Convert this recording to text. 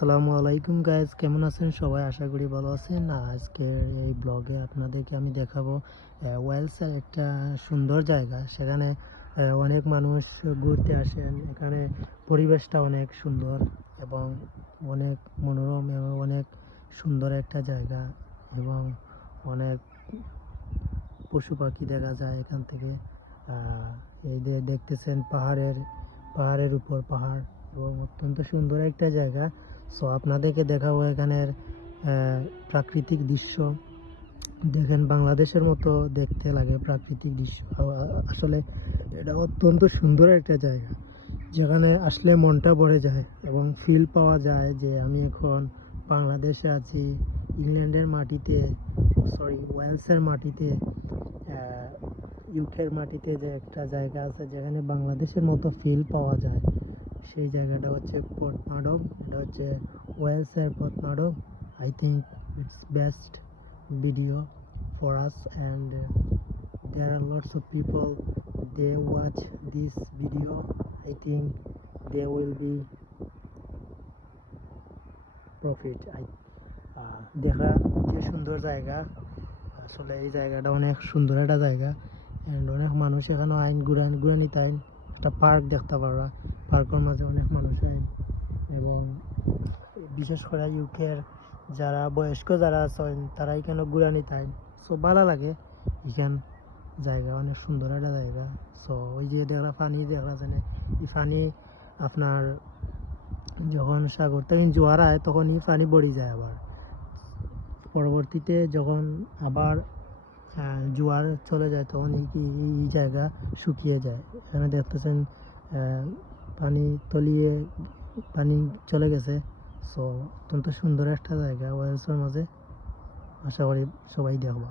আসসালামু আলাইকুম গাইজ, কেমন আছেন সবাই? আশা করি ভালো আছেন। আজকের এই ব্লগে আপনাদেরকে আমি দেখাবো ওয়েলসের একটা সুন্দর জায়গা। সেখানে অনেক মানুষ ঘুরতে আসেন। এখানে পরিবেশটা অনেক সুন্দর এবং অনেক মনোরম এবং অনেক সুন্দর একটা জায়গা, এবং অনেক পশু পাখি দেখা যায় এখান থেকে। এই যে দেখতেছেন পাহাড়ের উপর পাহাড়, এবং অত্যন্ত সুন্দর একটা জায়গা। সো আপনাদেরকে দেখাবো এখানের প্রাকৃতিক দৃশ্য। দেখেন, বাংলাদেশের মতো দেখতে লাগে প্রাকৃতিক দৃশ্য। আসলে এটা অত্যন্ত সুন্দর একটা জায়গা, যেখানে আসলে মনটা ভরে যায় এবং ফিল পাওয়া যায় যে আমি এখন বাংলাদেশে আছি, ইংল্যান্ডের মাটিতে, ওয়েলসের মাটিতে, ইউকের মাটিতে। যে একটা জায়গা আছে যেখানে বাংলাদেশের মতো ফিল পাওয়া যায়, সেই জায়গাটা হচ্ছে পর্টমাডম। এটা হচ্ছে ওয়েলসের Porthmadog. I think it's best video for us, and there are lots of people, they watch this video. I think they will be profit. দেখা যে সুন্দর জায়গা, আসলে এই জায়গাটা অনেক সুন্দর একটা জায়গা। অ্যান্ড অনেক মানুষ এখানে আইন ঘুরানি তাই একটা পার্ক দেখতে পারা। পার্কের মাঝে অনেক মানুষ আইন, এবং বিশেষ করে ইউকের যারা বয়স্ক যারা আছেন তারা এখানে ঘুরানি তাই। সো ভালো লাগে এখান জায়গা, অনেক সুন্দর একটা জায়গা। সো ওই যে দেখলা পানি দেখলা জানে, এই পানি আপনার যখন সাগর থেকে জোয়ার আয় তখন এই পানি বড়ি যায়। আবার পরবর্তীতে যখন আবার জোয়ার চলে যায় তখন এই জায়গা শুকিয়ে যায়। এখানে দেখতেছেন পানি তলিয়ে পানি চলে গেছে। সো অত্যন্ত সুন্দর একটা জায়গা ওয়েলসের মাঝে। আশা করি সবাই দেখবো।